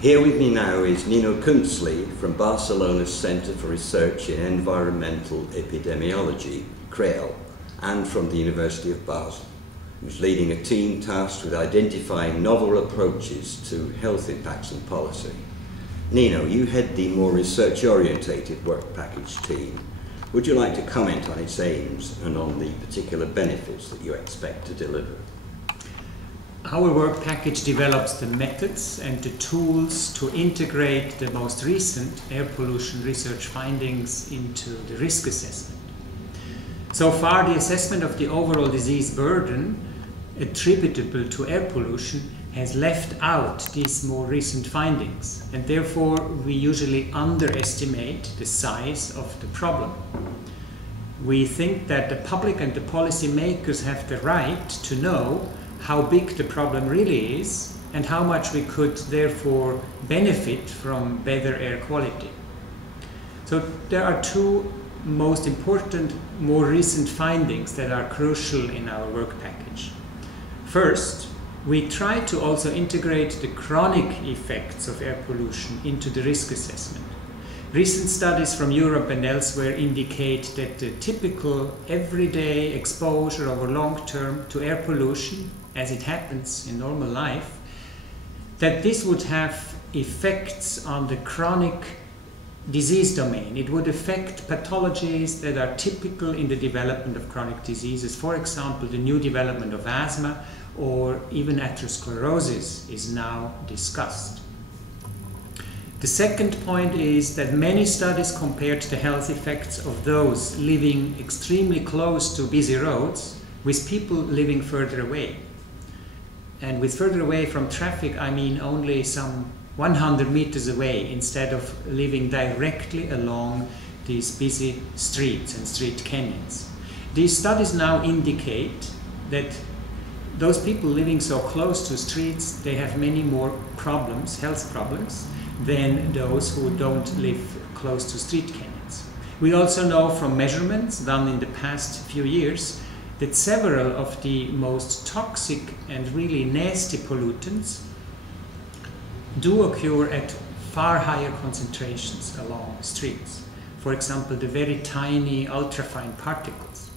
Here with me now is Nino Kuenzli from Barcelona's Centre for Research in Environmental Epidemiology, CREL, and from the University of Basel, who's leading a team tasked with identifying novel approaches to health impacts and policy. Nino, you head the more research-orientated work package team. Would you like to comment on its aims and on the particular benefits that you expect to deliver? Our work package develops the methods and the tools to integrate the most recent air pollution research findings into the risk assessment. So far, the assessment of the overall disease burden attributable to air pollution has left out these more recent findings, and therefore we usually underestimate the size of the problem. We think that the public and the policy makers have the right to know how big the problem really is and how much we could therefore benefit from better air quality. So there are two most important, more recent findings that are crucial in our work package. First, we try to also integrate the chronic effects of air pollution into the risk assessment. Recent studies from Europe and elsewhere indicate that the typical everyday exposure over long term to air pollution, as it happens in normal life, that this would have effects on the chronic disease domain. It would affect pathologies that are typical in the development of chronic diseases. For example, the new development of asthma or even atherosclerosis is now discussed. The second point is that many studies compared the health effects of those living extremely close to busy roads with people living further away. And with further away from traffic, I mean only some 100 meters away instead of living directly along these busy streets and street canyons. These studies now indicate that those people living so close to streets, they have many more problems, health problems, than those who don't live close to street canyons. We also know from measurements done in the past few years that several of the most toxic and really nasty pollutants do occur at far higher concentrations along streets. For example, the very tiny ultrafine particles.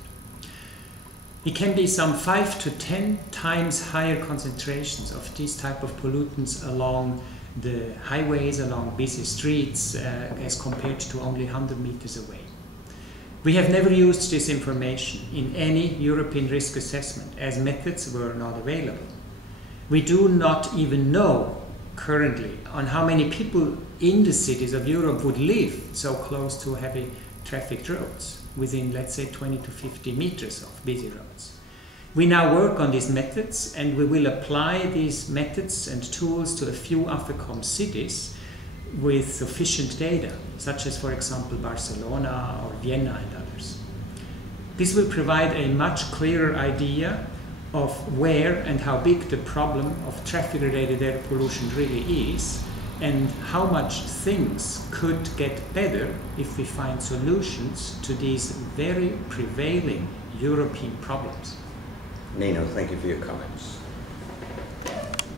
It can be some 5 to 10 times higher concentrations of these type of pollutants along the highways, along busy streets, as compared to only 100 meters away. We have never used this information in any European risk assessment as methods were not available. We do not even know currently on how many people in the cities of Europe would live so close to heavy trafficked roads, within, let's say, 20 to 50 meters of busy roads. We now work on these methods, and we will apply these methods and tools to a few Aphekom cities with sufficient data, such as, for example, Barcelona or Vienna and others. This will provide a much clearer idea of where and how big the problem of traffic-related air pollution really is, and how much things could get better if we find solutions to these very prevailing European problems. Nino, thank you for your comments.